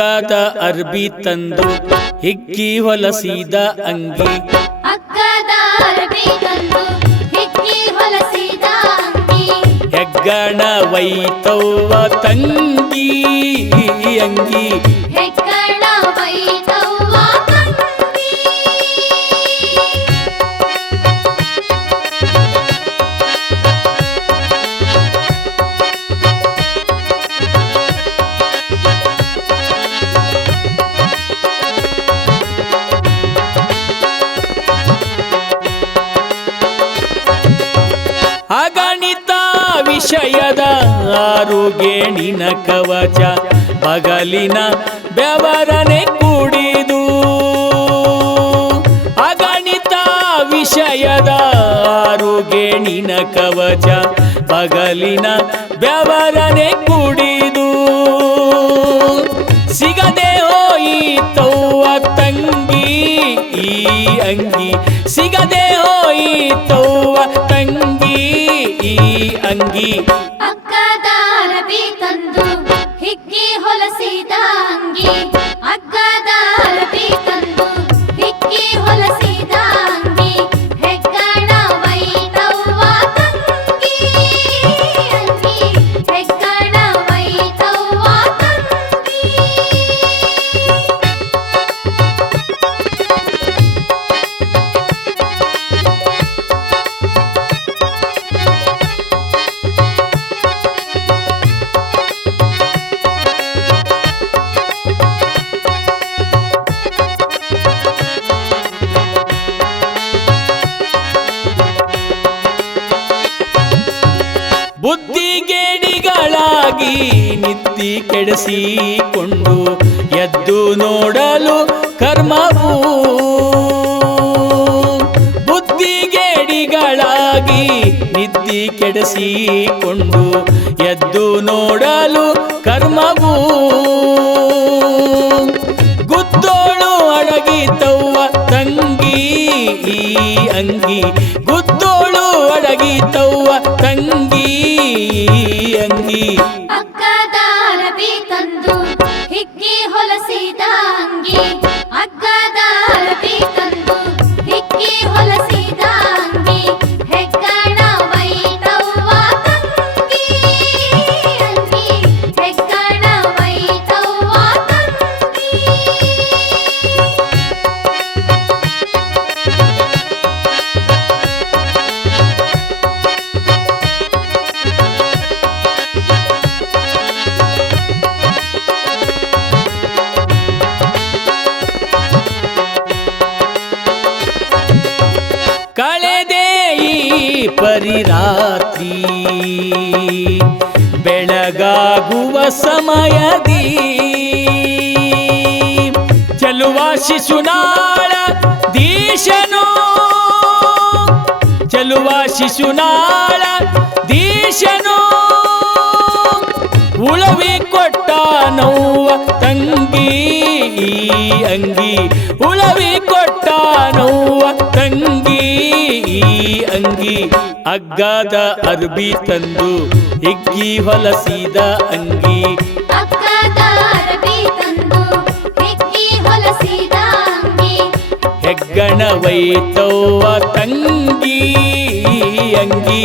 ಅಗ್ಗದ ಅರ್ಬಿ ತಂದು ಹಿಕ್ಕಿ ಹೊಲಸಿದ ಅಂಗಿ. ಅಗ್ಗದ ಅರ್ಬಿ ತಂದು ಹಿಕ್ಕಿ ಹೊಲಸಿದ ಅಂಗಿ. ಹೆಗ್ಗಣ ವೈತವ್ವ ತಂಗಿ ಅಂಗಿ. ಹೆಗ್ಗಣ ವೈತವ್ವ ತಂಗಿ. ಅಗಣಿತ ವಿಷಯದ ಆರುಗೇಣಿನ ಕವಚ ಬಗಲಿನ ಬೆವರನೆ ಕುಡಿದು. ಅಗಣಿತ ವಿಷಯದ ಆರುಗೇಣಿನ ಕವಚ ಬಗಲಿನ ಬೆವರನೆ ಕುಡಿದು. ಸಿಗದೆ ಹೋಯಿತವ್ವ ತಂಗಿ ಈ ಅಂಗಿ. ಸಿಗದೆ ಹೋಯಿತವ್ವ ತಂಗಿ ಈ ಅಂಗಿ. ಅಗ್ಗದ ಅರ್ಬಿ ತಂದು ಹಿಕ್ಕಿ ಹೊಲಸಿದ ಅಂಗಿ. ಅಗ್ಗದ ಅರ್ಬಿ ತಂದು ಹಿಕ್ಕಿ ಹೊಲಸಿದ ಅಂಗಿ. ಹೆಗ್ಗಣ ವೈತವ್ವ ತಂಗಿ ಅಂಗಿ. ಹೆಗ್ಗಣ ವೈತವ್ವ ತಂಗಿ. ಬುದ್ಧಿಗೇಡಿಗಳಾಗಿ ನಿತ್ತಿ ಕೆಡಿಸಿಕೊಂಡು ಎದ್ದು ನೋಡಲು ಕರ್ಮವು. ಬುದ್ಧಿಗೇಡಿಗಳಾಗಿ ನಿತ್ತಿ ಕೆಡಿಸಿಕೊಂಡು ಎದ್ದು ನೋಡಲು ಕರ್ಮವು. ಗುದ್ದೋಳು ಅಡಗಿತವ್ವ ತಂಗಿ ಈ ಅಂಗಿ. ಗುದ್ದೋಳು ಅಡಗಿತವ್ವ ತಂಗಿ ಅಂಗಿ. ಅಗ್ಗದ ಅರ್ಬಿ ತಂದು ಹಿಕ್ಕಿ ಹೊಲಸಿದ ಅಂಗಿ. ಅಗ್ಗದ ಅರ್ಬಿ ತಂದು ಹಿಕ್ಕಿ ಹೊಲಸಿದ ಅಂಗಿ. ಹೆಗ್ಗಣ ವೈತವ್ವ ತಂಗಿ ಅಂಗಿ. ಹೆಗ್ಗಣ ವೈತವ್ವ ತಂಗಿ. ಕಳೆದೆ ಈ ಪರಿರಾತ್ರಿ ಬೆಳಗಾಗುವ ಸಮಯದಿ. ಚೆಲುವ ಶಿಶುನಾಳ ದೀಶನು. ಚೆಲುವ ಶಿಶುನಾಳ ದೀಶನು. ಉಳವಿ ಕೊಟ್ಟ ನೋವ ತಂಗಿ ಈ ಅಂಗಿ. ಉಳವಿ ಕೊಟ್ಟ ನೋವ ತಂಗಿ ಈ ಅಂಗಿ. ಅಗ್ಗದ ಅರ್ಬಿ ತಂದು ಹಿಗ್ಗಿ ಹೊಲಸಿದ ಅಂಗಿ. ಅಗ್ಗದ ಅರ್ಬಿ ತಂದು ಹಿಕ್ಕಿ ಹೊಲಸಿದ ಅಂಗಿ. ಹೆಗ್ಗಣ ವೈತವ್ವ ತಂಗಿ ಅಂಗಿ.